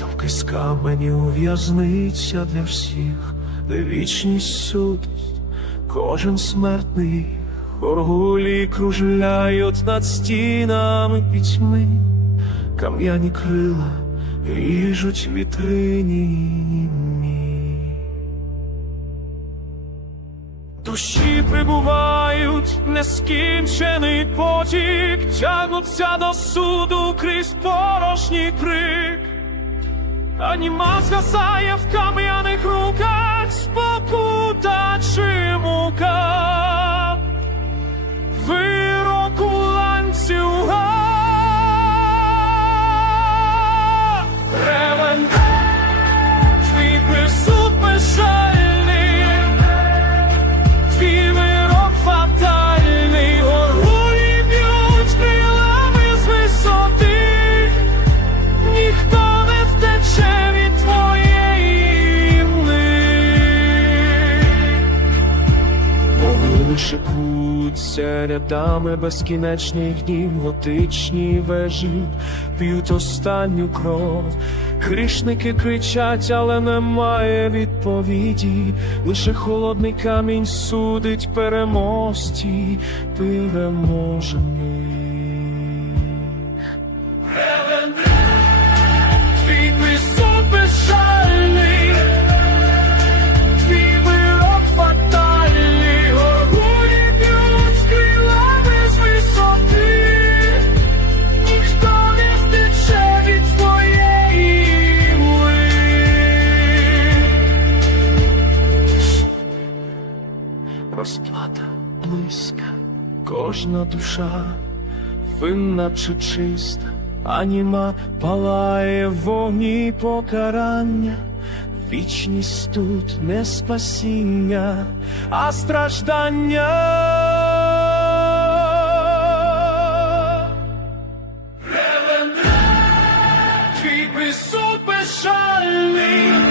поки з каменів в'язниця для всіх, де вічність суд, кожен смертний, горгулі кружляють над стінами пітьми, кам'яні крила ріжуть вітрині. Душі прибувають нескінчений потік, тягнуться до суду крізь порожній крик. Аніма згасає в кам'яних руках спокута Могили куться рядами безкінечних днів, готичні вежі п'ють останню кров. Грішники кричать, але немає відповіді. Лише холодний камінь судить перемості, переможених. Розплата близька, кожна душа винна чи чиста, аніма палає в вогні покарання, вічність тут не спасіння, а страждання. Твій присуд безжальний,